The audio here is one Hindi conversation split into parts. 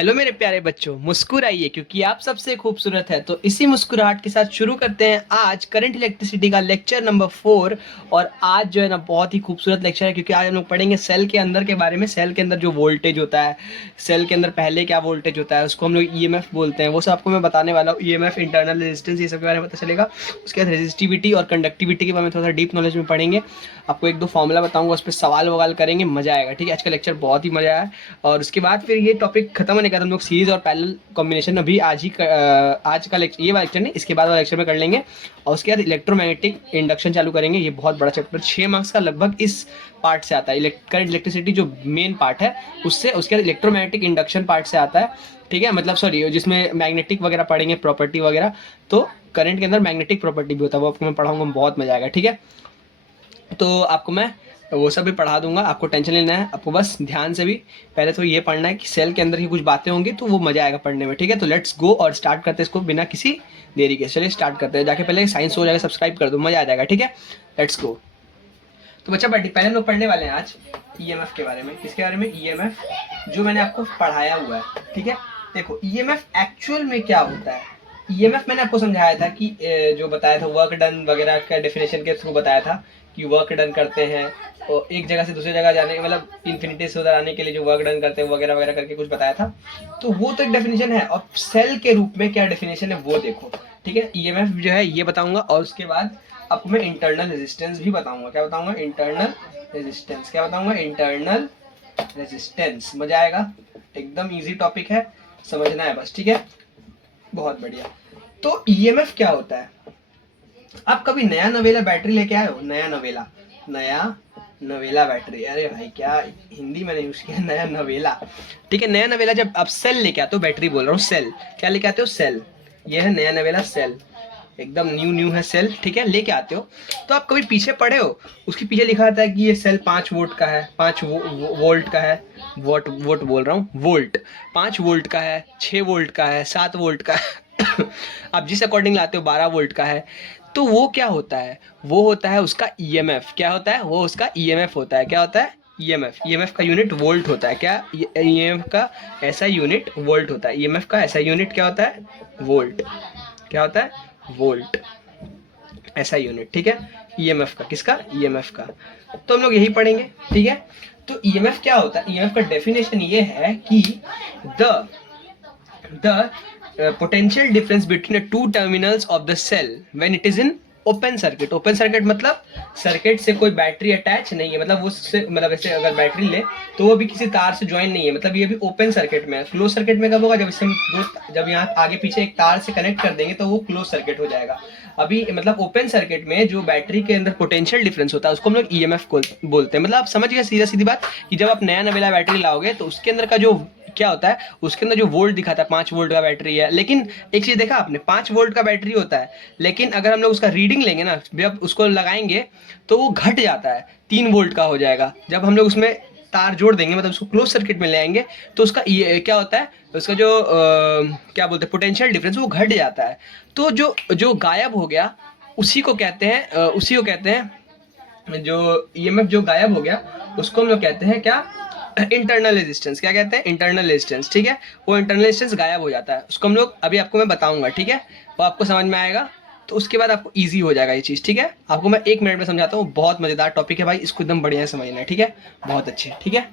हेलो मेरे प्यारे बच्चों, मुस्कुराइए क्योंकि आप सबसे खूबसूरत है। तो इसी मुस्कुराहट के साथ शुरू करते हैं आज करंट इलेक्ट्रिसिटी का लेक्चर नंबर 4। और आज जो है ना बहुत ही खूबसूरत लेक्चर है क्योंकि आज हम लोग पढ़ेंगे सेल के अंदर के बारे में। सेल के अंदर जो वोल्टेज होता है, सेल के अंदर पहले क्या वोल्टेज होता है उसको हम लोग ईएमएफ बोलते हैं, वो सब आपको मैं बताने वाला हूँ। ईएमएफ, इंटरनल रेजिस्टेंस, ये सब के बारे में पता चलेगा। उसके बाद रेजिस्टिविटी और कंडक्टिविटी के बारे में थोड़ा सा डीप नॉलेज में पढ़ेंगे। आपको एक दो फॉर्मूला बताऊंगा, उस पर सवाल ववाल करेंगे, मजा आएगा। ठीक है, आज का लेक्चर बहुत ही मजा आया। और उसके बाद फिर ये टॉपिक खत्म होने के बाद हम लोग सीरीज और पैरेलल कॉम्बिनेशन अभी आज का लेक्चर, ये वाला लेक्चर नहीं, इसके बाद वाला लेक्चर में कर लेंगे। और उसके बाद इलेक्ट्रोमैग्नेटिक इंडक्शन चालू करेंगे। ये बहुत बड़ा चैप्टर, 6 मार्क्स का लगभग इस पार्ट से आता है। करंट इलेक्ट्रिसिटी जो मेन पार्ट है उससे, उसके बाद इलेक्ट्रोमैग्नेटिक इंडक्शन पार्ट से आता है। ठीक है, मतलब सॉरी, जिसमें मैग्नेटिक वगैरह पढ़ेंगे, प्रॉपर्टी वगैरह। तो करंट के अंदर मैग्नेटिक प्रॉपर्टी भी होता है, वो आपको मैं पढ़ाऊंगा, बहुत मजा आएगा। ठीक है, तो आपको मैं वो सब भी पढ़ा दूंगा, आपको टेंशन लेना है। आपको बस ध्यान से भी पहले तो ये पढ़ना है कि सेल के अंदर की कुछ बातें होंगी तो वो मजा आएगा पढ़ने में। ठीक है, तो लेट्स गो और स्टार्ट करते हैं इसको बिना किसी देरी के। चलिए स्टार्ट करते हैं। जाके पहले साइंस हो जाएगा, सब्सक्राइब कर दो, मजा आ जाएगा। ठीक है, लेट्स गो। तो बच्चा पहले हम लोग पढ़ने वाले हैं आज ईएमएफ के बारे में। किसके बारे में? ईएमएफ, जो मैंने आपको पढ़ाया हुआ है। ठीक है, देखो ईएमएफ एक्चुअल में क्या होता है। ईएमएफ मैंने आपको समझाया था कि जो बताया था वर्क डन वगैरह का डेफिनेशन के थ्रू बताया था कि वर्क डन करते हैं और एक जगह से दूसरी जगह जाने, मतलब इन्फिनिटी से उधर आने के लिए जो वर्क डन करते हैं वगैरह वगैरह करके कुछ बताया था। तो वो तो एक डेफिनेशन है। और सेल के रूप में क्या डेफिनेशन है वो देखो। ठीक है, ईएमएफ जो है ये बताऊंगा और उसके बाद आपको मैं इंटरनल रेजिस्टेंस भी बताऊंगा। क्या बताऊंगा? Internal resistance. क्या बताऊंगा? Internal resistance. मजा आएगा, एकदम इजी टॉपिक है, समझना है बस। ठीक है, बहुत बढ़िया। तो ईएमएफ क्या होता है? आप कभी नया नवेला बैटरी लेके आए हो? नया नवेला, नया नवेला बैटरी, अरे भाई क्या हिंदी मैंने यूज किया, नया नवेला। ठीक है, नया नवेला जब आप सेल लेके आते हो, बैटरी बोल रहा हूँ, सेल क्या लेके आते हो? सेल। ये है नया नवेला सेल, एकदम न्यू न्यू है सेल। ठीक है, लेके आते हो तो आप कभी पीछे पढ़े हो, उसके पीछे लिखा रहता है कि ये सेल 5 वोल्ट का है, 5 वोल्ट का है। वोट वोट बोल रहा हूँ, वोल्ट। 5 वोल्ट का है, 6 वोल्ट का है, 7 वोल्ट का है। आप जिस अकॉर्डिंग लाते हो 12 वोल्ट का है। तो वो क्या होता है? वो होता है उसका ईएमएफ। क्या होता है? वो उसका ईएमएफ होता है। क्या होता है? ईएमएफ। ईएमएफ का यूनिट वोल्ट होता है। क्या? ईएमएफ का ऐसा यूनिट वोल्ट होता है। ईएमएफ का ऐसा यूनिट क्या होता है? वोल्ट। क्या होता है? वोल्ट, ऐसा यूनिट। ठीक है, ईएमएफ का, किसका? ईएमएफ का। तो हम लोग यही पढ़ेंगे। ठीक है, तो ईएमएफ क्या होता है? ईएमएफ का डेफिनेशन ये है कि the potential difference between the two terminals of the cell when it is in open circuit. Open circuit मतलब सर्किट से कोई बैटरी अटैच नहीं है, मतलब उससे, मतलब ऐसे अगर बैटरी ले तो वो भी किसी तार से ज्वाइन नहीं है, मतलब ये भी ओपन सर्किट में है। क्लोज सर्किट में कब होगा? जब इससे हम जब यहाँ आगे पीछे एक तार से कनेक्ट कर देंगे तो वो क्लोज सर्किट हो जाएगा। अभी मतलब ओपन सर्किट में जो बैटरी के अंदर पोटेंशियल डिफरेंस होता है उसको हम लोग ईएमएफ बोलते हैं। मतलब आप समझ गए सीधा सीधी बात कि जब आप नया नवेला बैटरी लाओगे तो उसके अंदर का जो क्या होता है, उसके अंदर जो वोल्ट दिखाता है 5 वोल्ट का बैटरी है। लेकिन एक चीज देखा आपने, 5 वोल्ट का बैटरी होता है, लेकिन अगर हम लोग उसका रीडिंग लेंगे ना, जब उसको लगाएंगे तो वो घट जाता है, 3 वोल्ट का हो जाएगा। जब हम लोग उसमें तार जोड़ देंगे, मतलब उसको क्लोज सर्किट में ले आएंगे तो उसका ये क्या होता है, उसका जो क्या बोलते हैं, पोटेंशियल डिफरेंस, वो घट जाता है। तो जो जो गायब हो गया उसी को कहते हैं उसी को कहते हैं, जो ईएमएफ जो गायब हो गया उसको हम लोग कहते हैं क्या? Internal resistance. क्या कहते हैं? Internal resistance. ठीक है, वो इंटरनल रेजिस्टेंस गायब हो जाता है, उसको हम लोग अभी आपको मैं बताऊंगा। ठीक है, वो आपको समझ में आएगा तो उसके बाद आपको इजी हो जाएगा ये चीज़। ठीक है, आपको मैं 1 मिनट में समझाता हूँ, बहुत मजेदार टॉपिक है भाई, इसको एकदम बढ़िया समझना है। ठीक है, बहुत अच्छे। ठीक है,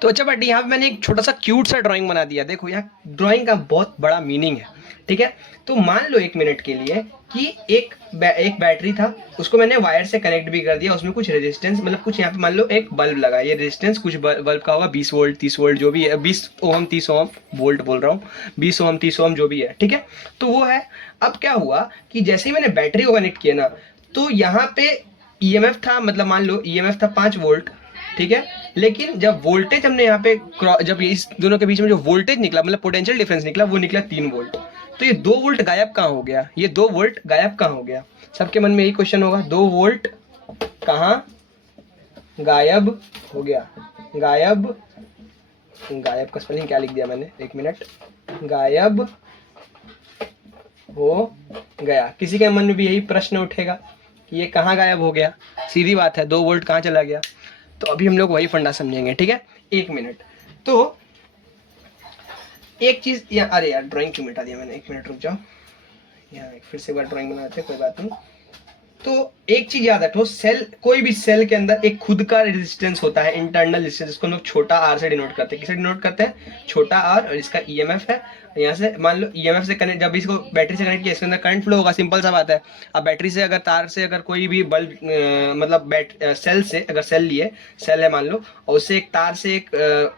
तो अच्छा बट यहाँ पे मैंने एक छोटा सा क्यूट सा ड्राइंग बना दिया। देखो यहाँ ड्राइंग का बहुत बड़ा मीनिंग है। ठीक है, तो मान लो 1 मिनट के लिए कि एक बैटरी था, उसको मैंने वायर से कनेक्ट भी कर दिया, उसमें कुछ रेजिस्टेंस, मतलब कुछ यहाँ पे मान लो एक बल्ब लगा, ये रेजिस्टेंस कुछ बल्ब का होगा 20 वोल्ट 30 वोल्ट जो भी है, 20 ओम 30 ओम वोल्ट बोल रहा हूँ, 20 ओम 30 ओम जो भी है। ठीक है, तो वो है। अब क्या हुआ कि जैसे ही मैंने बैटरी को कनेक्ट किया ना, तो यहाँ पे ईएमएफ था, मतलब मान लो ईएमएफ था 5 वोल्ट। ठीक है, लेकिन जब वोल्टेज हमने यहाँ पे जब इस दोनों के बीच में जो वोल्टेज निकला, मतलब पोटेंशियल डिफरेंस निकला, वो निकला 3 वोल्ट। तो ये 2 वोल्ट गायब कहाँ हो गया? ये 2 वोल्ट गायब कहाँ हो गया? सबके मन में यही क्वेश्चन होगा, 2 वोल्ट कहाँ गायब हो गया? गायब, गायब का स्पेलिंग क्या लिख दिया मैंने, 1 मिनट। गायब हो गया। किसी के मन में भी यही प्रश्न उठेगा कि ये कहाँ गायब हो गया? सीधी बात है, 2 वोल्ट कहाँ चला गया? तो अभी हम लोग वही फंडा समझेंगे। ठीक है, 1 मिनट। तो एक चीज अरे यार ड्राइंग क्यों मिटा दिया मैंने, 1 मिनट रुक जाओ, यहाँ फिर से एक बार ड्राइंग बनाते हैं, कोई बात नहीं। तो एक चीज याद रखो, सेल, कोई भी सेल के अंदर एक खुद का रेजिस्टेंस होता है, इंटरनल रेजिस्टेंस, जिसको हम लोग छोटा आर से डिनोट करते हैं। किसे डिनोट करते हैं? छोटा आर, और इसका ईएमएफ है। यहाँ से मान लो ईएमएफ से कनेक्ट, जब इसको बैटरी से कनेक्ट किया, इसके अंदर करंट फ्लो होगा, सिंपल सा बात है। अब बैटरी से अगर, तार से अगर कोई भी बल्ब मतलब सेल से अगर सेल लिए, सेल है मान लो, और उससे एक तार से एक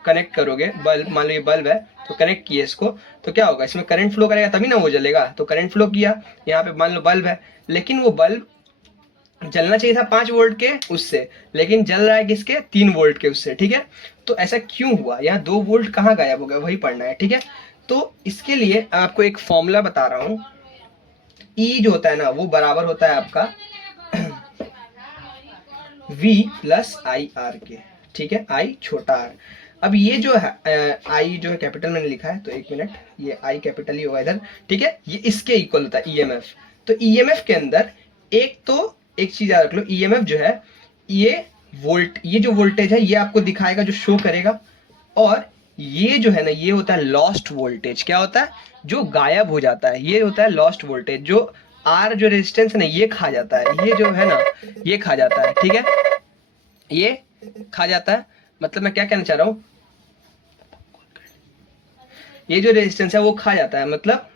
कनेक्ट करोगे बल्ब, मान लो ये बल्ब है, तो कनेक्ट किए इसको, तो क्या होगा, इसमें करंट फ्लो करेगा तभी ना वो जलेगा। तो करंट फ्लो किया, यहाँ पे मान लो बल्ब है, लेकिन वो बल्ब जलना चाहिए था 5 वोल्ट के उससे, लेकिन जल रहा है किसके? 3 वोल्ट के उससे, ठीक है। तो ऐसा क्यों हुआ? यहाँ 2 वोल्ट कहाँ गायब हो गया, वही पढ़ना है, ठीक है। तो इसके लिए आपको एक फॉर्मूला बता रहा हूँ। ई जो होता है ना, वो बराबर होता है आपका V प्लस आई आर के, ठीक है, आई छोटा आर। अब ये जो है आई जो है कैपिटल मैंने लिखा है, तो 1 मिनट, ये आई कैपिटल ही होगा इधर, ठीक है। ये इसके इक्वल होता है ईएमएफ। तो ईएमएफ के अंदर एक चीज याद रख लो, ईएमएफ जो है ये जो वोल्टेज है ये आपको दिखाएगा, जो शो करेगा। और ये जो है ना, ये होता है लॉस्ट वोल्टेज। क्या होता है? जो गायब हो जाता है, ये होता है लॉस्ट वोल्टेज। जो आर जो रेजिस्टेंस है ना, ये खा जाता है, ये जो है ना, ये खा जाता है, ठीक है, ये खा जाता है। मतलब मैं क्या कहना चाह रहा हूं, ये जो रेजिस्टेंस है वो खा जाता है, मतलब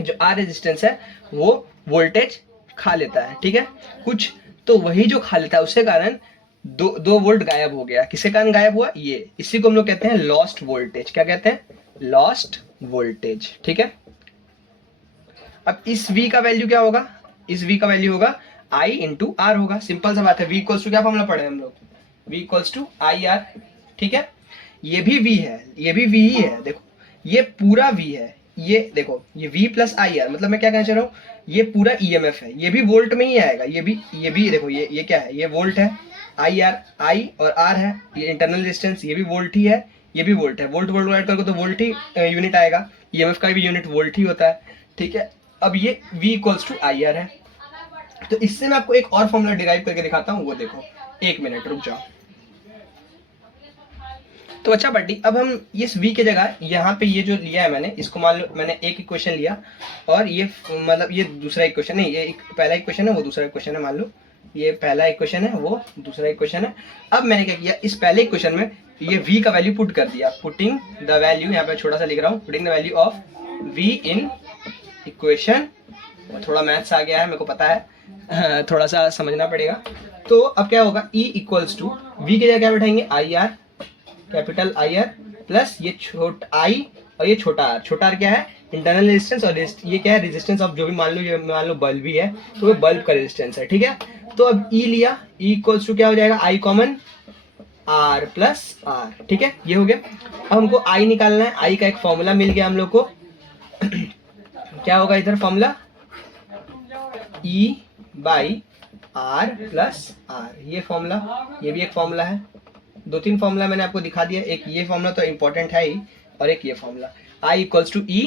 जो आर रेजिस्टेंस है वो वोल्टेज खा लेता है, ठीक है, कुछ। तो वही जो खा लेता है, उसके कारण 2 वोल्ट गायब हो गया। किसके कारण गायब हुआ? ये, इसी को हम लोग कहते हैं लॉस्ट वोल्टेज। क्या कहते हैं? लॉस्ट वोल्टेज, ठीक है। अब इस V का वैल्यू क्या होगा? इस V का वैल्यू होगा I इंटू आर होगा, सिंपल सा बात है। V इक्वल्स टू क्या फॉर्मूला पढ़े हम लोग? V equals to I R, ठीक है। ये भी V है, ये भी V ही है, देखो ये पूरा V है, ये देखो ये V प्लस आई आर, मतलब मैं क्या कहना चाह रहा हूँ, ये पूरा ईएमएफ है, ये भी वोल्ट में ही आएगा, ये भी देखो, ये क्या है, ये वोल्ट है, आई आर, आई और आर है, ये इंटरनल रेजिस्टेंस, ये भी वोल्ट ही है, ये भी वोल्ट है, वोल्ट वोल्ट ऐड करोगे तो वोल्ट ही यूनिट आएगा, ईएमएफ का भी यूनिट वोल्ट ही होता है, ठीक है। अब ये V equals to I R है। तो इससे मैं आपको एक और फॉर्मूला डिराइव करके दिखाता हूँ, वो देखो, 1 मिनट रुक जाओ। तो अच्छा बड्डी, अब हम इस V के जगह यहाँ पे ये जो लिया है मैंने, इसको मान लो मैंने एक इक्वेशन लिया, और ये मतलब ये दूसरा इक्वेशन नहीं, ये पहला इक्वेशन है, वो दूसरा इक्वेशन है, मान लो ये पहला इक्वेशन है, वो दूसरा इक्वेशन है। अब मैंने क्या किया, इस पहले इक्वेशन में ये V का वैल्यू पुट कर दिया, पुटिंग द वैल्यू, यहाँ पे छोटा सा लिख रहा हूँ, putting the value of V in equation. थोड़ा मैथ्स आ गया है, मेरे को पता है, थोड़ा सा समझना पड़ेगा। तो अब क्या होगा, E इक्वल्स टू V के जगह क्या बैठाएंगे, I R, capital I R, plus ये छोटा I और ये छोटा r। छोटा r क्या है? इंटरनल रेजिस्टेंस, और ये क्या है? रेजिस्टेंस ऑफ जो भी, मान लो बल्ब भी है, तो वो बल्ब का रेजिस्टेंस है, ठीक है। तो अब E लिया, E इक्वल्स टू क्या हो जाएगा, I common, R plus R, ठीक है, ये हो गया। अब हमको I निकालना है, I का एक फॉर्मूला मिल गया हम लोग को। क्या होगा इधर formula, E by R plus R, ये फॉर्मूला, ये भी एक फॉर्मूला है। 2-3 फॉर्मूला मैंने आपको दिखा दिया, एक ये फॉर्मूला तो इंपॉर्टेंट है ही, और एक ये formula, I equals to E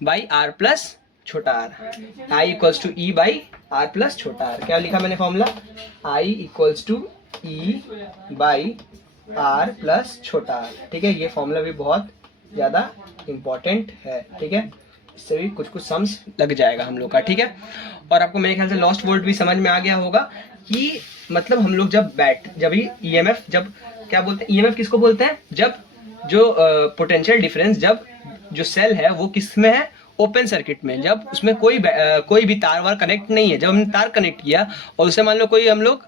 by R plus छोटा r, I equals to E by R plus छोटा r। क्या लिखा मैंने formula, I equals to E by R plus छोटा r, ठीक है। ये फॉर्मूला भी बहुत ज़्यादा इम्पोर्टेंट है, ठीक है, इससे भी कुछ सम्स लग जाएगा हम लोग का, ठीक है। और आपको मेरे ख्याल से लॉस्ट वोल्ट भी समझ में आ गया होगा कि मतलब हम लोग जब ही ईएमएफ, जब क्या बोलते हैं, ईएमएफ किसको बोलते हैं, जब जो पोटेंशियल डिफरेंस, जब जो सेल है वो किस में है, ओपन सर्किट में, जब उसमें कोई भी तार वार कनेक्ट नहीं है। जब हमने तार कनेक्ट किया और उसे मान लो कोई हम लोग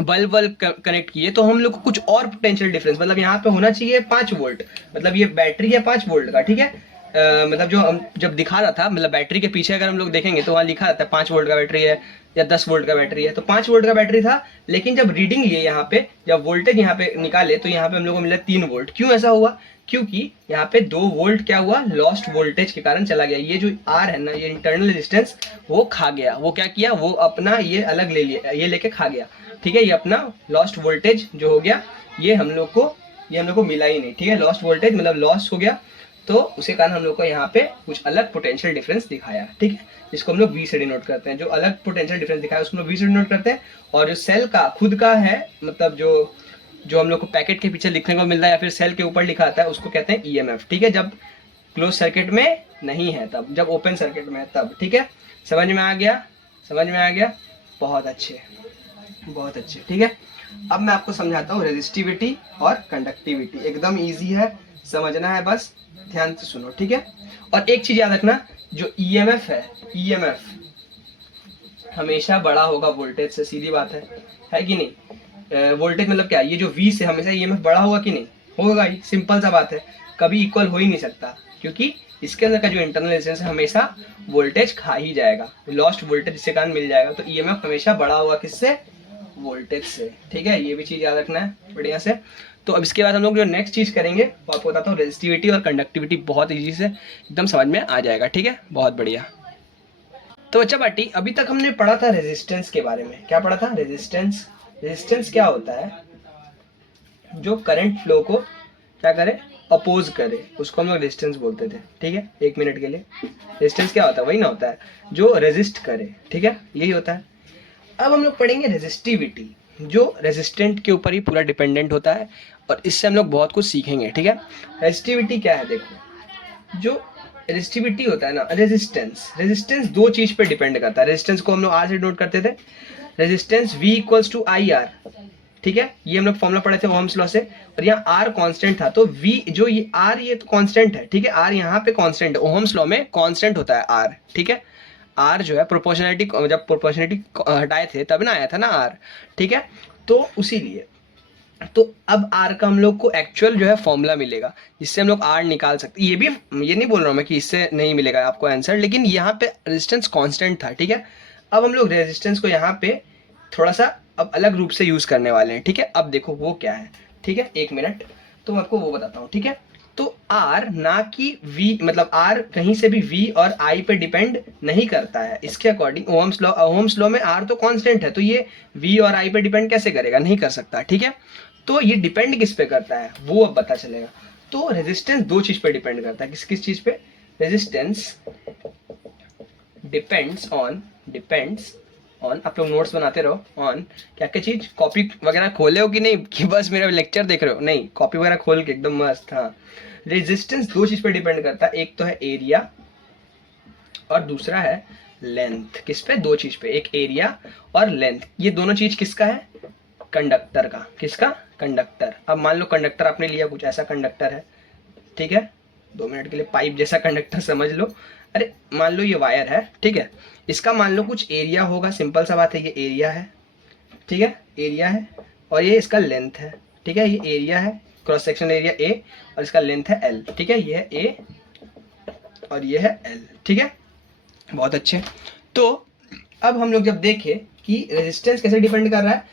बल्ब कनेक्ट किए, तो हम लोग को कुछ और पोटेंशियल डिफरेंस, मतलब यहाँ पे होना चाहिए 5 वोल्ट, मतलब ये बैटरी है 5 वोल्ट का, ठीक है। मतलब जो हम जब दिखा रहा था, मतलब बैटरी के पीछे अगर हम लोग देखेंगे तो वहाँ लिखा रहता है 5 वोल्ट का बैटरी है या 10 वोल्ट का बैटरी है, तो 5 वोल्ट का बैटरी था। लेकिन जब रीडिंग लिए यहाँ पे, जब वोल्टेज यहाँ पे निकाले, तो यहाँ पे हम लोग को मिला 3 वोल्ट। क्यों ऐसा हुआ? क्योंकि यहाँ पे 2 वोल्ट क्या हुआ, लॉस्ट वोल्टेज के कारण चला गया। ये जो आर है ना, ये इंटरनल रेजिस्टेंस, वो खा गया। वो क्या किया, वो अपना ये अलग ले लिया, ये लेके खा गया, ठीक है। ये अपना लॉस्ट वोल्टेज जो हो गया, ये हम लोग को मिला ही नहीं, ठीक है। लॉस्ट वोल्टेज मतलब लॉस हो गया, तो उसी कारण हम लोग को यहाँ पे कुछ अलग पोटेंशियल डिफरेंस दिखाया, ठीक है, जिसको हम लोग V से डिनोट करते हैं। जो अलग पोटेंशियल डिफरेंस दिखाया उसको हम लोग V से डिनोट करते हैं। और जो सेल का खुद का है, मतलब जो हम लोग को पैकेट के पीछे लिखने को मिल रहा है या फिर सेल के ऊपर लिखा आता है, उसको कहते हैं EMF, ठीक है। जब क्लोज सर्किट में नहीं है तब, जब ओपन सर्किट में है तब। ठीक है, समझ में आ गया? समझ में आ गया? बहुत अच्छे, बहुत अच्छे। ठीक है, अब मैं आपको समझाता हूँ रेजिस्टिविटी और कंडक्टिविटी। एकदम इजी है, समझना है, बस ध्यान से सुनो। ठीक है, और एक चीज याद रखना, जो ईएमएफ है, ईएमएफ हमेशा बड़ा होगा वोल्टेज से, सीधी बात है कि नहीं? वोल्टेज मतलब क्या, ये जो वी से हमेशा ईएमएफ बड़ा होगा कि नहीं? होगा ही, सिंपल सा बात है, कभी इक्वल हो ही नहीं सकता, क्योंकि इसके अंदर का जो इंटरनल रेजिस्टेंस है हमेशा वोल्टेज खा ही जाएगा, लॉस्ट वोल्टेज इसके कारण मिल जाएगा। तो ईएमएफ हमेशा बड़ा होगा किससे? वोल्टेज से। ठीक है, ये भी चीज याद रखना है बढ़िया से। तो अब इसके बाद हम लोग जो नेक्स्ट चीज करेंगे वो आपको बताता हूँ, रेजिस्टिविटी और कंडक्टिविटी। बहुत इजी से एकदम समझ में आ जाएगा। ठीक है, बहुत बढ़िया। तो बच्चा पार्टी, अभी तक हमने पढ़ा था रेजिस्टेंस के बारे में। क्या पढ़ा था? रेजिस्टेंस। रेजिस्टेंस क्या होता है? जो करंट फ्लो को क्या करे? अपोज करे, उसको हम लोग रेजिस्टेंस बोलते थे। ठीक है, एक मिनट के लिए, रेजिस्टेंस क्या होता है? वही ना होता है जो रेजिस्ट करे। ठीक है, यही होता है। अब हम लोग पढ़ेंगे रेजिस्टिविटी, जो रेजिस्टेंट के ऊपर ही पूरा डिपेंडेंट होता है, और इससे हम लोग बहुत कुछ सीखेंगे। ठीक है, रेजिस्टिविटी क्या है? देखो, जो रेजिस्टिविटी होता है ना, रेजिस्टेंस, रेजिस्टेंस दो चीज पे डिपेंड करता है। रेजिस्टेंस को हम लोग आर से नोट करते थे, resistance V equals to I R. ठीक है, ये हम लोग फॉर्मूला पढ़े थे ओहम्स लॉ से, और यहाँ R कांस्टेंट था, तो V जो ये R, ये तो कांस्टेंट है। ठीक है, R यहाँ पे कांस्टेंट है, ओहम्स लॉ में कांस्टेंट होता है R। ठीक है, R जो है प्रोपोर्शनलिटी, जब प्रोपोर्शनलिटी हटाए थे तब ना आया था ना R। ठीक है, तो उसी लिए, तो अब R का हम लोग को एक्चुअल जो है फॉर्मूला मिलेगा, जिससे हम लोग R निकाल सकते। ये भी, ये नहीं बोल रहा हूँ मैं कि इससे नहीं मिलेगा आपको आंसर, लेकिन यहाँ पे रेजिस्टेंस कांस्टेंट था। ठीक है, अब हम लोग रेजिस्टेंस को यहाँ पे थोड़ा सा अब अलग रूप से यूज करने वाले हैं। ठीक है, अब देखो वो क्या है। ठीक है, एक मिनट, तो मैं आपको वो बताता हूँ। ठीक है, तो R ना कि V, मतलब R कहीं से भी V और I पे डिपेंड नहीं करता है। इसके अकॉर्डिंग ओहम्स लॉ में R तो कांस्टेंट है, तो ये V और I पे डिपेंड कैसे करेगा? नहीं कर सकता। ठीक है, तो ये डिपेंड किस पे करता है वो अब पता चलेगा। तो रेजिस्टेंस दो चीज पे डिपेंड करता है। किस किस चीज पे? रेजिस्टेंस डिपेंड्स ऑन, आप लोग नोट्स बनाते रहो, ऑन क्या क्या चीज, कॉपी वगैरह खोले हो कि नहीं, कि बस मेरा लेक्चर देख रहे हो? नहीं, कॉपी वगैरह खोल के एकदम मस्त। हाँ, रेजिस्टेंस दो चीज पे डिपेंड करता है, एक तो है एरिया और दूसरा है लेंथ। किस पे? दो चीज पे, एक एरिया और लेंथ। ये दोनों चीज किसका है? कंडक्टर का। किसका? कंडक्टर। अब मान लो कंडक्टर आपने लिया, कुछ ऐसा कंडक्टर है। ठीक है, 2 मिनट के लिए पाइप जैसा कंडक्टर समझ लो। अरे मान लो ये वायर है। ठीक है, इसका मान लो कुछ एरिया होगा, सिंपल सा बात है, ये एरिया है। ठीक है, एरिया है, और ये इसका लेंथ है। ठीक है, ये एरिया है, क्रॉस सेक्शन एरिया A, और इसका लेंथ है L। ठीक है, ये है A और ये है L। ठीक है, बहुत अच्छे। तो अब हम लोग जब देखें कि रेजिस्टेंस कैसे डिपेंड कर रहा है,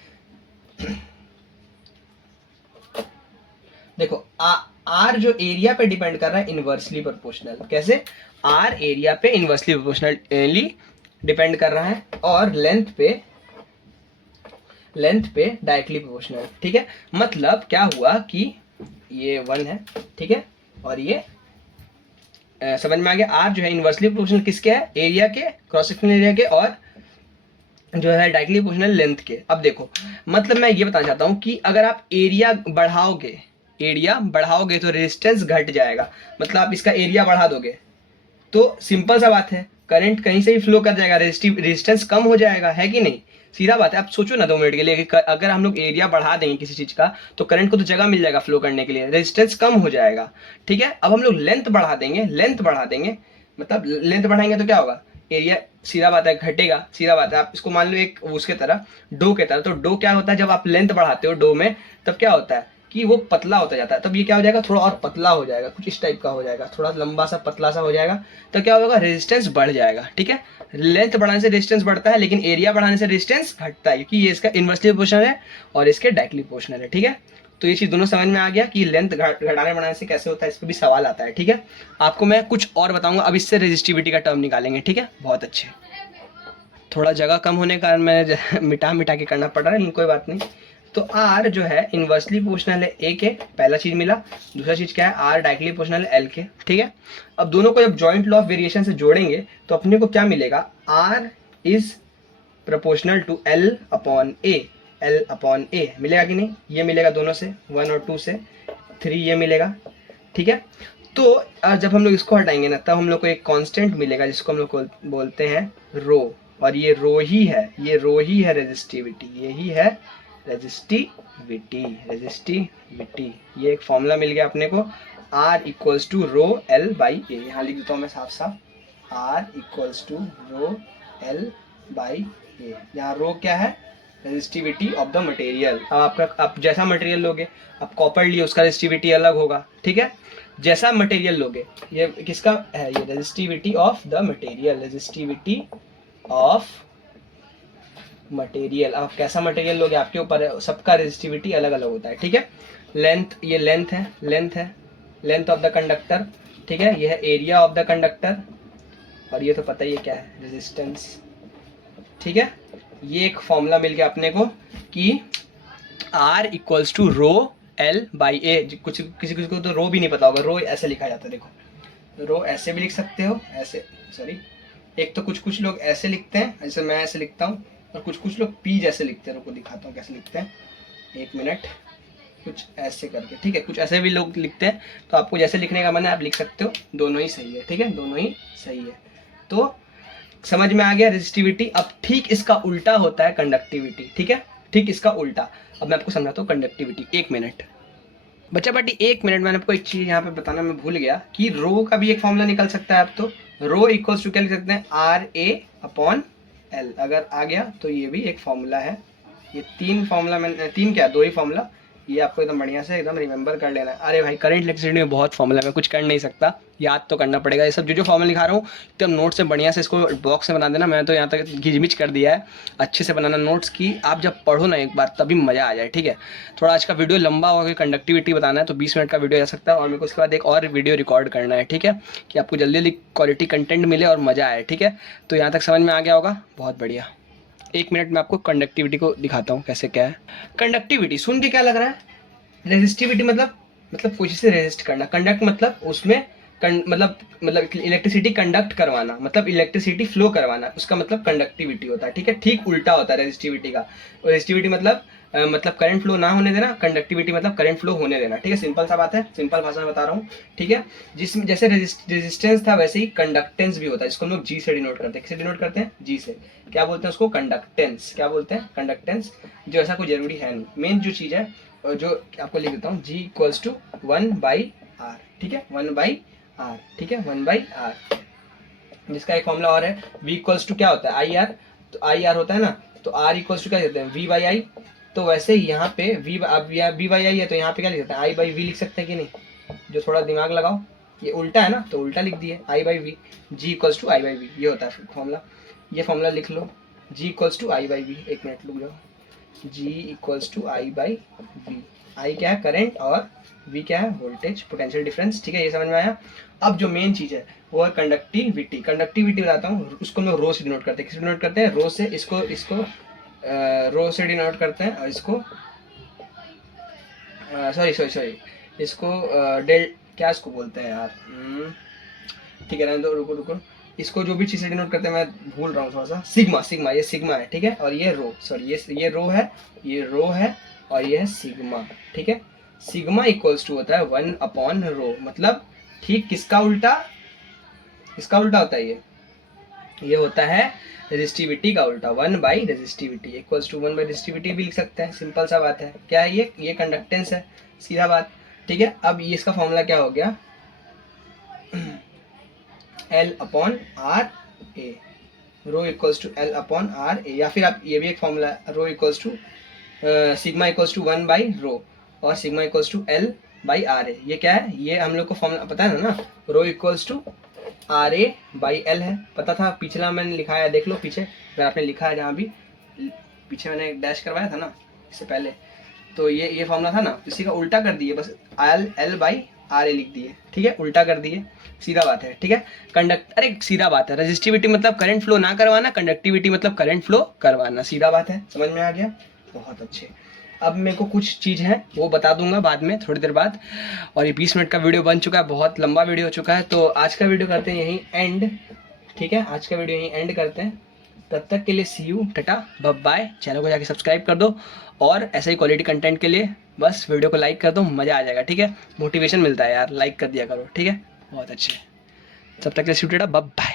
देखो R जो एरिया पे डिपेंड कर रहा है इनवर्सली प्रोपोर्शनल। कैसे? R एरिया पे इनवर्सली प्रोपोर्शनली डिपेंड कर रहा है, और लेंथ पे डायरेक्टली प्रोपोर्शनल। ठीक है, मतलब क्या हुआ कि ये 1 है। ठीक है, और ये समझ में आ गया। R जो है इनवर्सली प्रोपोर्शनल किसके है? एरिया के, क्रॉस सेक्शनल एरिया के, और जो है डायरेक्टली प्रोपोर्शनल लेंथ के। अब देखो, मतलब मैं ये बताना चाहता हूँ कि अगर आप एरिया बढ़ाओगे तो रेजिस्टेंस घट जाएगा। मतलब आप इसका एरिया बढ़ा दोगे तो सिंपल सा बात है, करंट कहीं से भी फ्लो कर जाएगा, रेजिस्टेंस कम हो जाएगा, है कि नहीं? सीधा बात है। आप सोचो ना 2 मिनट के लिए कि अगर हम लोग एरिया बढ़ा देंगे किसी चीज का, तो करंट को तो जगह मिल जाएगा फ्लो करने के लिए, रेजिस्टेंस कम हो जाएगा। ठीक है, अब हम लोग लेंथ बढ़ा देंगे, मतलब लेंथ बढ़ाएंगे तो क्या होगा? एरिया, सीधा बात है, घटेगा। सीधा बात है, आप इसको मान लो एक उसके तरह, डो के तरह। तो डो क्या होता है, जब आप लेंथ बढ़ाते हो डो में, तब क्या होता है कि वो पतला होता जाता है। तब ये क्या हो जाएगा? थोड़ा और पतला हो जाएगा, कुछ इस टाइप का हो जाएगा, थोड़ा लंबा सा पतला सा हो जाएगा। तो क्या होगा? रेजिस्टेंस बढ़ जाएगा। ठीक है, लेंथ बढ़ाने से रेजिस्टेंस बढ़ता है, लेकिन एरिया बढ़ाने से रेजिस्टेंस घटता है, क्योंकि ये इसका इनवर्सली प्रोपोर्शनल है और इसके डायरेक्टली प्रोपोर्शनल है। ठीक है, तो ये चीज दोनों समझ में आ गया कि लेंथ घटाने बढ़ाने से कैसे होता है, इस पर भी सवाल आता है। ठीक है, आपको मैं कुछ और बताऊंगा, अब इससे रेजिस्टिविटी का टर्म निकालेंगे। ठीक है, बहुत अच्छे। थोड़ा जगह कम होने के कारण मैं मिटा के करना पड़ रहा है, लेकिन कोई बात नहीं। तो R जो है इनवर्सली प्रोपोर्शनल है A के, पहला चीज मिला। दूसरा चीज क्या है? R डायरेक्टली प्रोपोर्शनल है L के। ठीक है, अब दोनों को जब जॉइंट लॉ ऑफ वेरिएशन से जोड़ेंगे तो अपने को क्या मिलेगा? R is proportional to L upon A मिलेगा कि नहीं? ये मिलेगा दोनों से, 1 और 2 से 3 ये मिलेगा। ठीक है, तो जब हम लोग इसको हटाएंगे ना तब हम लोग को एक कांस्टेंट मिलेगा जिसको हम लोग को बोलते हैं रो, और ये रो ही है, ये रो ही है रेजिस्टिविटी, यही है रेजिस्टिविटी, रेजिस्टिविटी। ये एक फॉर्मूला मिल गया अपने को, R equals to rho L by A. यहाँ लिख देता हूँ मैं साफ साफ, R equals to rho L by A. यहाँ रो क्या है, रेजिस्टिविटी ऑफ द मटेरियल। अब आपका, आप जैसा मटेरियल लोगे, आप कॉपर लिए उसका रेजिस्टिविटी अलग होगा, ठीक है। जैसा मटेरियल लोगे, ये किसका है, ये resistivity of the material, resistivity of material. अब कैसा मटेरियल लोगे आपके ऊपर है, सबका रेजिस्टिविटी अलग अलग होता है, ठीक है। लेंथ, ये लेंथ है, लेंथ है, लेंथ ऑफ द कंडक्टर, ठीक है। ये है एरिया ऑफ द कंडक्टर, और ये तो पता ही है क्या है, रेजिस्टेंस, ठीक है। ये एक फॉर्मूला मिल गया अपने को कि R equals to rho L by A. कुछ किसी को तो रो भी नहीं पता होगा, रो ऐसे लिखा जाता है, देखो रो ऐसे भी लिख सकते हो, ऐसे, सॉरी, एक तो कुछ लोग ऐसे लिखते हैं, जैसे मैं ऐसे लिखता हूँ, और कुछ लोग पी जैसे लिखते हैं। रुको दिखाता हूँ कैसे लिखते हैं, एक मिनट, कुछ ऐसे करके, ठीक है, कुछ ऐसे भी लोग लिखते हैं। तो आपको जैसे लिखने का मन है आप लिख सकते हो, दोनों ही सही है, ठीक है, दोनों ही सही है। तो समझ में आ गया रेजिस्टिविटी। अब ठीक इसका उल्टा होता है कंडक्टिविटी, ठीक है, ठीक इसका उल्टा। अब मैं आपको समझाता हूँ कंडक्टिविटी, एक मिनट बच्चा पार्टी, एक मिनट। मैंने आपको एक चीज़ यहाँ पे बताना मैं भूल गया कि रो का भी एक फॉर्मूला निकल सकता है। आप तो रो इक्वल्स टू क्या लिख सकते हैं, आर ए अपॉन एल। अगर आ गया तो ये भी एक फॉर्मूला है। ये तीन फॉर्मूला, मैंने तीन क्या, दो ही फॉर्मूला, ये आपको एकदम बढ़िया से एकदम रिमेंबर कर लेना है। अरे भाई करंट इलेक्ट्रिसिटी में बहुत फॉर्मूला, मैं कुछ कर नहीं सकता, याद तो करना पड़ेगा। ये सब जो फॉर्मूला लिखा रहा हूँ एकदम नोट से बढ़िया से इसको बॉक्स में बना देना। मैंने तो यहाँ तक घिचमिच कर दिया है, अच्छे से बनाना नोट्स की। आप जब पढ़ो ना एक बार तभी मज़ा आ जाए, ठीक है। थोड़ा आज का वीडियो लंबा होगा, कंडक्टिविटी बताना है तो 20 मिनट का वीडियो जा सकता है, और मेरे को उसके बाद एक और वीडियो रिकॉर्ड करना है, ठीक है, कि आपको जल्दी जल्दी क्वालिटी कंटेंट मिले और मज़ा आए, ठीक है। तो यहाँ तक समझ में आ गया होगा, बहुत बढ़िया। एक मिनट में आपको कंडक्टिविटी को दिखाता हूँ कैसे क्या है। कंडक्टिविटी सुन के क्या लग रहा है, रेजिस्टिविटी मतलब कोई चीज़ से रेजिस्ट करना, कंडक्ट मतलब उसमें मतलब इलेक्ट्रिसिटी कंडक्ट करवाना, मतलब इलेक्ट्रिसिटी फ्लो करवाना, उसका मतलब कंडक्टिविटी होता है, ठीक है। ठीक उल्टा होता है रेजिस्टिविटी का। रेजिस्टिविटी मतलब करंट फ्लो ना होने देना, कंडक्टिविटी मतलब करंट फ्लो होने देना, ठीक है। सिंपल सा बात है, सिंपल भाषा में बता रहा हूँ, ठीक है। जिसमें जैसे रेजिस्टेंस था वैसे ही कंडक्टेंस भी होता है, जिसको हम लोग जी से डिनोट करते हैं। किसे डिनोट करते हैं, जी से। क्या बोलते हैं उसको, कंडक्टेंस। क्या बोलते हैं, कंडक्टेंस। जो ऐसा कोई जरूरी है नहीं, मेन जो चीज़ है जो आपको लिख देता हूँ, जी इक्वल्स टू 1/r, ठीक है, 1/r, ठीक है, 1/r। जिसका एक फॉर्मूला और है, v इक्वल्स टू क्या होता है, आई आर। तो आई आर होता है ना, तो r इक्वल्स टू क्या कहते हैं, v/i। तो वैसे ही यहाँ पे v/i है, तो यहाँ पे क्या लिख सकते हैं, i/v लिख सकते हैं कि नहीं। जो थोड़ा दिमाग लगाओ, ये उल्टा है ना, तो उल्टा लिख दिए, i/v, g equals to i/v, ये होता है फॉर्मूला। ये फॉर्मूला लिख लो, g इक्वल्स टू i/v। एक मिनट रुक जाओ, G equals to I/V। I क्या है, करंट, और V क्या है, वोल्टेज, पोटेंशियल डिफरेंस, ठीक है। ये समझ में आया। अब जो मेन चीज़ है वो है कंडक्टिविटी। कंडक्टिविटी बताता हूँ, उसको हम लोग रो से डिनोट करते हैं। किससे डिनोट करते हैं, रो से। इसको रो से डिनोट करते हैं, और इसको सॉरी इसको डेल, क्या इसको बोलते हैं यार, ठीक है, रहने दो, रुको। इसको जो भी चीज़ से डिनोट करते हैं, मैं भूल रहा हूँ थोड़ा सा, सिग्मा। ये सिग्मा है, ठीक है। और ये रो, सॉरी ये रो है, ये रो है, और ये है सिग्मा, ठीक है। सिग्मा इक्वल्स टू होता है 1/रो, मतलब ठीक किसका उल्टा, किसका उल्टा होता है ये होता है रेजिस्टिविटी का उल्टा। 1/रेजिस्टिविटी इक्वल्स टू 1/रेजिस्टिविटी भी लिख सकते हैं, सिंपल सा बात है। क्या है ये कंडक्टेंस है, सीधा बात, ठीक है। अब ये इसका फॉर्मूला क्या हो गया, L/R/A, row equals to L/R/A। या फिर आप ये भी एक formula, rho equals to sigma equals to 1/रो, और सिग्मा इक्वल्स टू L/RA। ये क्या है, ये हम लोग को फॉर्मूला पता है ना, रो इक्वल्स टू RA/L है, पता था, पिछला मैंने लिखा है, देख लो पीछे अगर आपने लिखा है, जहाँ भी पीछे मैंने डैश करवाया था ना इससे पहले, तो ये फॉर्मूला था ना, इसी का उल्टा कर दिए, बस L/RA लिख दिए, ठीक है, उल्टा कर दिए, सीधा बात है, ठीक है। अरे सीधा बात है, रेजिस्टिविटी मतलब करंट फ्लो ना करवाना, कंडक्टिविटी मतलब करंट फ्लो करवाना, सीधा बात है, समझ में आ गया, बहुत अच्छे। अब मेरे को कुछ चीज़ है वो बता दूंगा बाद में, थोड़ी देर बाद। और ये 20 मिनट का वीडियो बन चुका है, बहुत लंबा वीडियो हो चुका है, तो आज का वीडियो करते हैं यहीं एंड, ठीक है, आज का वीडियो यहीं एंड करते हैं। तब तक के लिए सी यू, टाटा, बाय। चैनल को जाके सब्सक्राइब कर दो और ऐसे ही क्वालिटी कंटेंट के लिए बस वीडियो को लाइक कर दो, मज़ा आ जाएगा, ठीक है। मोटिवेशन मिलता है यार, लाइक कर दिया करो, ठीक है। बहुत अच्छे। तब तक के लिए सी यू, टाटा, बाय।